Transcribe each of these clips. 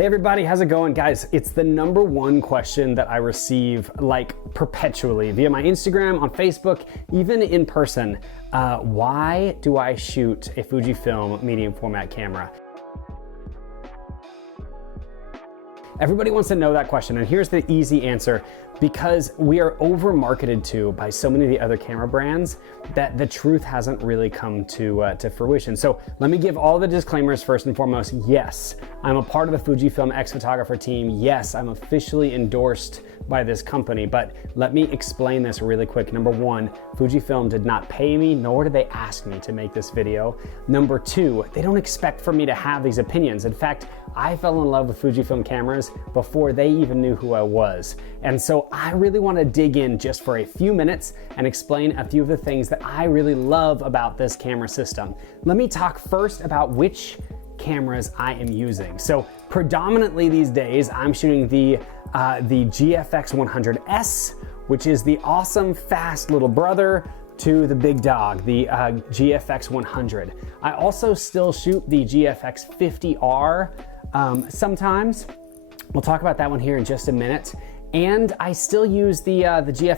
Hey everybody, how's it going? Guys, it's the number one question that I receive like perpetually via my Instagram, on Facebook, even in person. Why do I shoot a Fujifilm medium format camera? Everybody wants to know that question, and here's the easy answer. Because we are over marketed to by so many of the other camera brands that the truth hasn't really come to fruition. So let me give all the disclaimers first and foremost. Yes, I'm a part of the Fujifilm X photographer team. Yes, I'm officially endorsed by this company, but let me explain this really quick. Number one, Fujifilm did not pay me, nor did they ask me to make this video. Number two, they don't expect for me to have these opinions. In fact, I fell in love with Fujifilm cameras before they even knew who I was. And so I really want to dig in just for a few minutes and explain a few of the things that I really love about this camera system. Let me talk first about which cameras I am using. So predominantly these days, I'm shooting the GFX100S, which is the awesome, fast little brother to the big dog, the GFX100. I also still shoot the GFX50R sometimes. We'll talk about that one here in just a minute. And I still use the Fuji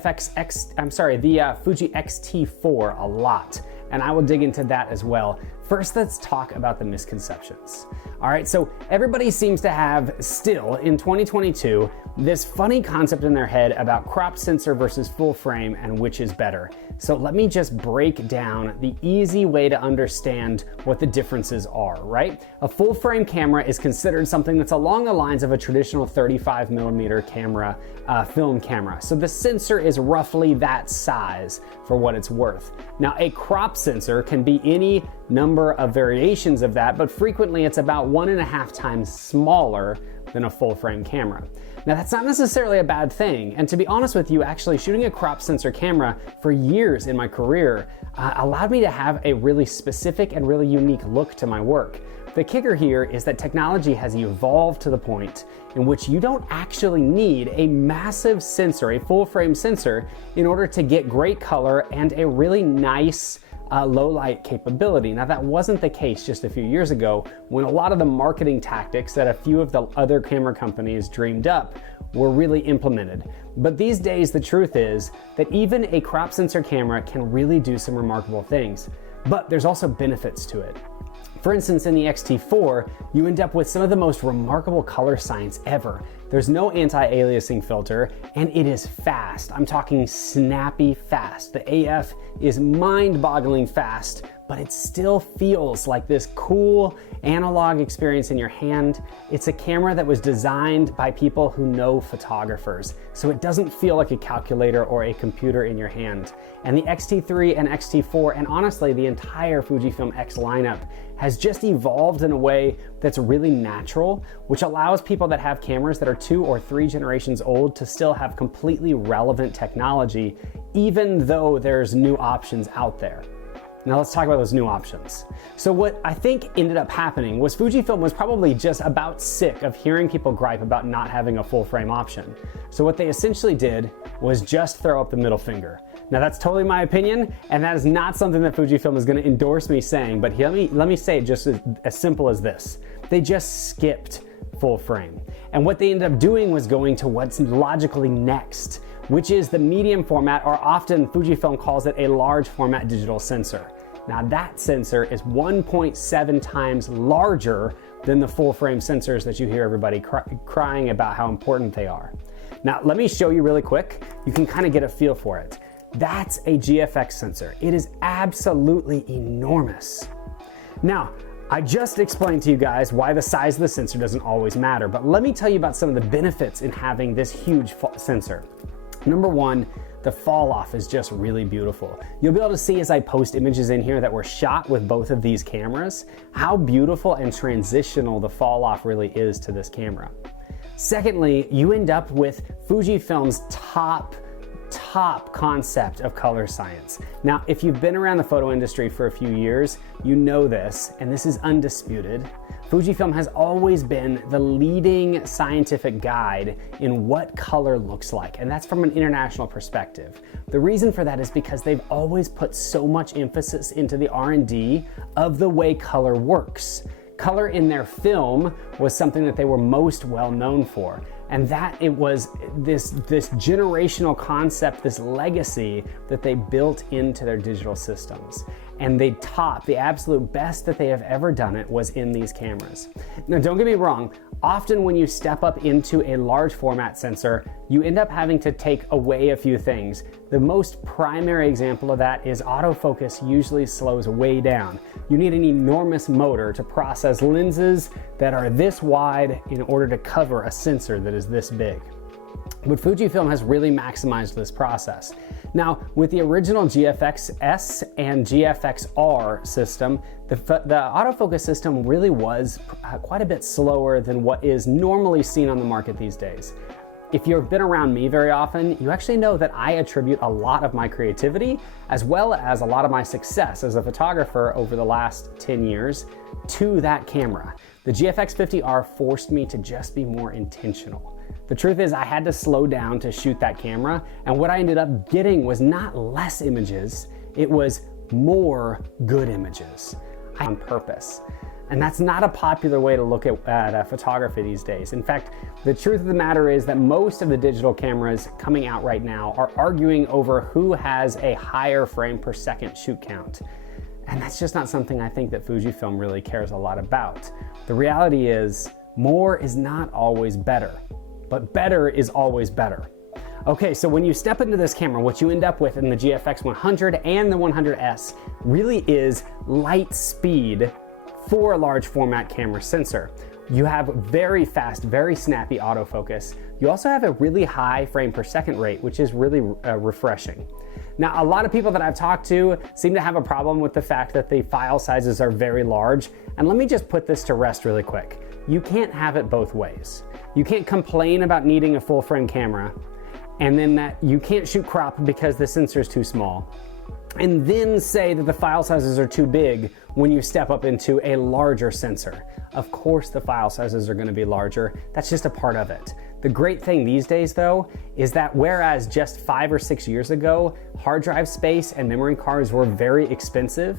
X-T4 a lot, and I will dig into that as well. First, let's talk about the misconceptions. All right, so everybody seems to have still in 2022 this funny concept in their head about crop sensor versus full frame and which is better. So let me just break down the easy way to understand what the differences are, right? A full frame camera is considered something that's along the lines of a traditional 35mm camera, film camera. So the sensor is roughly that size for what it's worth. Now, a crop sensor can be any number of variations of that, but frequently it's about 1.5 times smaller than a full frame camera. Now, that's not necessarily a bad thing, and to be honest with you, actually shooting a crop sensor camera for years in my career allowed me to have a really specific and really unique look to my work. The kicker here is that technology has evolved to the point in which you don't actually need a massive sensor, a full frame sensor, in order to get great color and a really nice low light capability. Now, that wasn't the case just a few years ago when a lot of the marketing tactics that a few of the other camera companies dreamed up were really implemented. But these days, the truth is that even a crop sensor camera can really do some remarkable things. But there's also benefits to it. For instance, in the X-T4, you end up with some of the most remarkable color science ever. There's no anti-aliasing filter, and it is fast. I'm talking snappy fast. The AF is mind-boggling fast, but it still feels like this cool analog experience in your hand. It's a camera that was designed by people who know photographers, so it doesn't feel like a calculator or a computer in your hand. And the X-T3 and X-T4, and honestly the entire Fujifilm X lineup, has just evolved in a way that's really natural, which allows people that have cameras that are 2 or 3 generations old to still have completely relevant technology, even though there's new options out there. Now let's talk about those new options. So what I think ended up happening was Fujifilm was probably just about sick of hearing people gripe about not having a full frame option. So what they essentially did was just throw up the middle finger. Now that's totally my opinion, and that is not something that Fujifilm is going to endorse me saying, but let me say it just as simple as this. They just skipped full frame. And what they ended up doing was going to what's logically next, which is the medium format, or often Fujifilm calls it a large format digital sensor. Now that sensor is 1.7 times larger than the full frame sensors that you hear everybody crying about how important they are. Now let me show you really quick. You can kind of get a feel for it. That's a GFX sensor. It is absolutely enormous. Now, I just explained to you guys why the size of the sensor doesn't always matter, but let me tell you about some of the benefits in having this huge sensor. Number one, the fall off is just really beautiful. You'll be able to see as I post images in here that were shot with both of these cameras, how beautiful and transitional the fall off really is to this camera. Secondly, you end up with Fujifilm's top concept of color science. Now, if you've been around the photo industry for a few years, you know this, and this is undisputed. Fujifilm has always been the leading scientific guide in what color looks like, and that's from an international perspective. The reason for that is because they've always put so much emphasis into the R&D of the way color works. Color in their film was something that they were most well known for. And that it was this generational concept, this legacy that they built into their digital systems. And the absolute best that they have ever done it was in these cameras. Now, don't get me wrong, often when you step up into a large format sensor, you end up having to take away a few things. The most primary example of that is autofocus usually slows way down. You need an enormous motor to process lenses that are this wide in order to cover a sensor that is this big. But Fujifilm has really maximized this process. Now, with the original GFX-S and GFX-R system, the autofocus system really was quite a bit slower than what is normally seen on the market these days. If you've been around me very often, you actually know that I attribute a lot of my creativity as well as a lot of my success as a photographer over the last 10 years to that camera. The GFX50R forced me to just be more intentional. The truth is, I had to slow down to shoot that camera, and what I ended up getting was not less images, it was more good images on purpose. And that's not a popular way to look at photography these days. In fact, the truth of the matter is that most of the digital cameras coming out right now are arguing over who has a higher frame per second shoot count. And that's just not something I think that Fujifilm really cares a lot about. The reality is, more is not always better, but better is always better. Okay, so when you step into this camera, what you end up with in the GFX100 and the 100S really is light speed for a large format camera sensor. You have very fast, very snappy autofocus. You also have a really high frame per second rate, which is really refreshing. Now, a lot of people that I've talked to seem to have a problem with the fact that the file sizes are very large. And let me just put this to rest really quick. You can't have it both ways. You can't complain about needing a full frame camera and then that you can't shoot crop because the sensor is too small, and then say that the file sizes are too big when you step up into a larger sensor. Of course the file sizes are going to be larger. That's just a part of it. The great thing these days though is that whereas just 5 or 6 years ago hard drive space and memory cards were very expensive,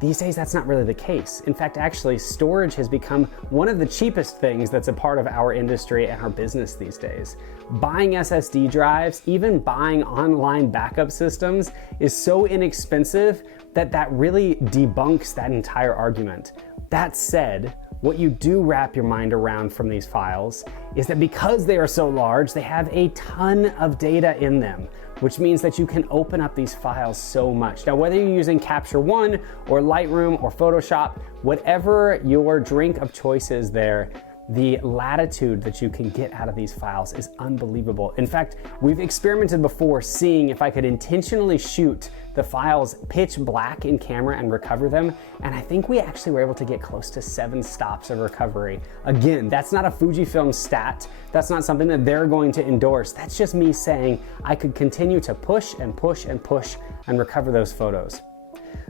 these days that's not really the case. In fact, actually, storage has become one of the cheapest things that's a part of our industry and our business these days. Buying SSD drives, even buying online backup systems, is so inexpensive that that really debunks that entire argument. That said, what you do wrap your mind around from these files is that because they are so large, they have a ton of data in them, which means that you can open up these files so much. Now, whether you're using Capture One or Lightroom or Photoshop, whatever your drink of choice is there, the latitude that you can get out of these files is unbelievable. In fact, we've experimented before seeing if I could intentionally shoot the files pitch black in camera and recover them, and I think we actually were able to get close to 7 stops of recovery. Again, that's not a Fujifilm stat. That's not something that they're going to endorse. That's just me saying I could continue to push and push and push and recover those photos.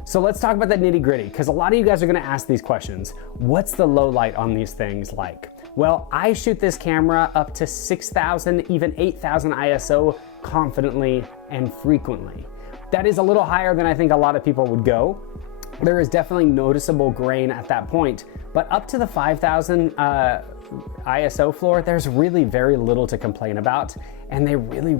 So let's talk about that nitty gritty, because a lot of you guys are gonna ask these questions. What's the low light on these things like? Well, I shoot this camera up to 6,000, even 8,000 ISO confidently and frequently. That is a little higher than I think a lot of people would go. There is definitely noticeable grain at that point, but up to the 5,000 ISO floor, there's really very little to complain about, and they really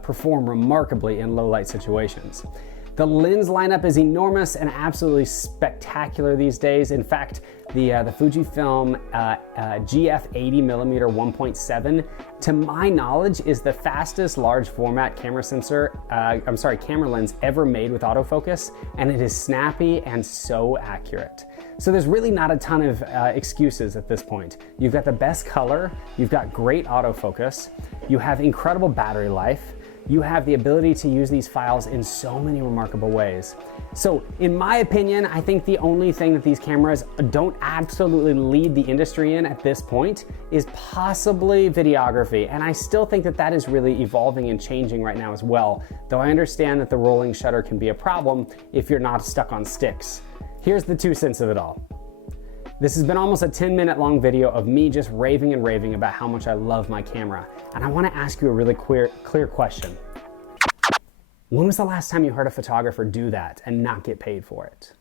perform remarkably in low light situations. The lens lineup is enormous and absolutely spectacular these days. In fact, the Fujifilm GF80mm 1.7, to my knowledge, is the fastest large format camera camera lens ever made with autofocus, and it is snappy and so accurate. So there's really not a ton of excuses at this point. You've got the best color, you've got great autofocus, you have incredible battery life, you have the ability to use these files in so many remarkable ways. So in my opinion, I think the only thing that these cameras don't absolutely lead the industry in at this point is possibly videography. And I still think that that is really evolving and changing right now as well, though I understand that the rolling shutter can be a problem if you're not stuck on sticks. Here's the 2 cents of it all. This has been almost a 10-minute long video of me just raving and raving about how much I love my camera. And I want to ask you a really clear question. When was the last time you heard a photographer do that and not get paid for it?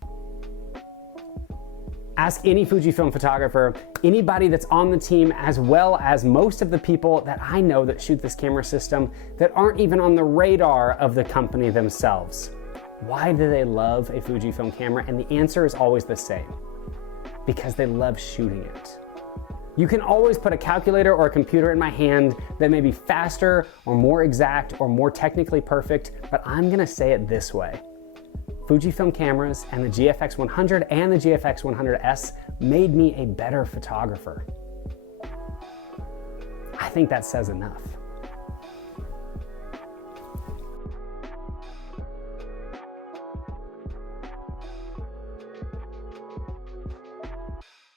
Ask any Fujifilm photographer, anybody that's on the team, as well as most of the people that I know that shoot this camera system that aren't even on the radar of the company themselves. Why do they love a Fujifilm camera? And the answer is always the same. Because they love shooting it. You can always put a calculator or a computer in my hand that may be faster or more exact or more technically perfect, but I'm gonna say it this way. Fujifilm cameras and the GFX100 and the GFX100S made me a better photographer. I think that says enough.